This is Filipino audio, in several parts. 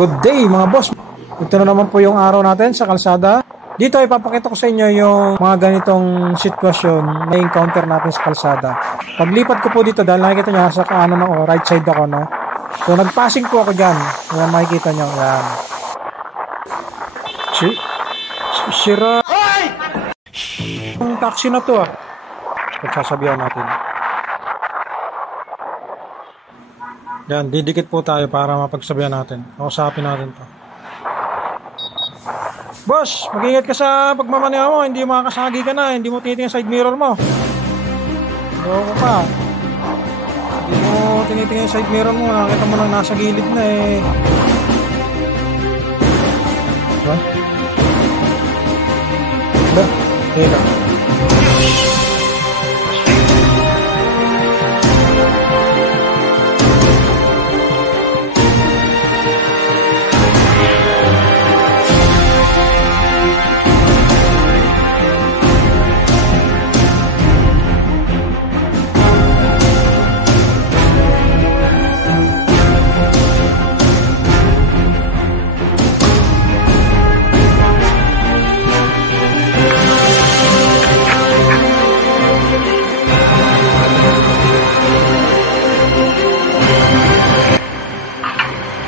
Good day mga boss. Ito na naman po yung araw natin sa kalsada. Dito ipapakita ko sa inyo yung mga ganitong sitwasyon na encounter natin sa kalsada. Paglipat ko po dito dahil nakikita nyo sa kanan ako, right side ako, no? So nagpassing po ako dyan. Ayan, makikita nyo. Ayan. Sira. Yung taxi na to ah. Pagsasabihan natin. Yan, didikit po tayo para mapagsabihan natin. Kausapin natin to. Boss, mag-ingat ka sa pagmamaneho mo. Hindi makakasagi ka na. Hindi mo tinitingnan side mirror mo. Loko ka. Hindi mo tinitingnan side mirror mo. Nakita mo lang nasa gilid na eh. Diba? Diba? Teka.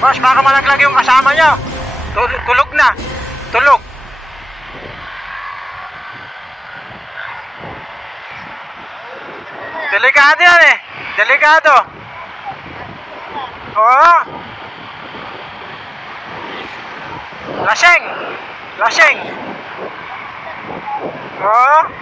Boss, baka malaglag yung kasama nyo. Tulog na. Tulog. Delikado yan eh. Delikado. Oo. Lasing. Lasing. Oo.